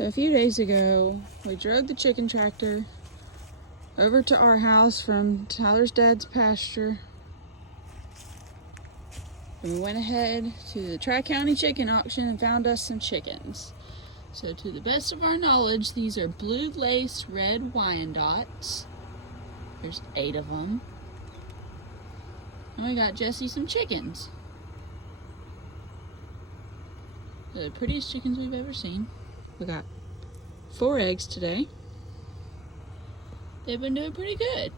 So a few days ago, we drove the chicken tractor over to our house from Tyler's dad's pasture. And we went ahead to the Tri-County Chicken Auction and found us some chickens. So to the best of our knowledge, these are blue lace red Wyandottes. There's 8 of them. And we got Jesse some chickens. They're the prettiest chickens we've ever seen. We got 4 eggs today. They've been doing pretty good.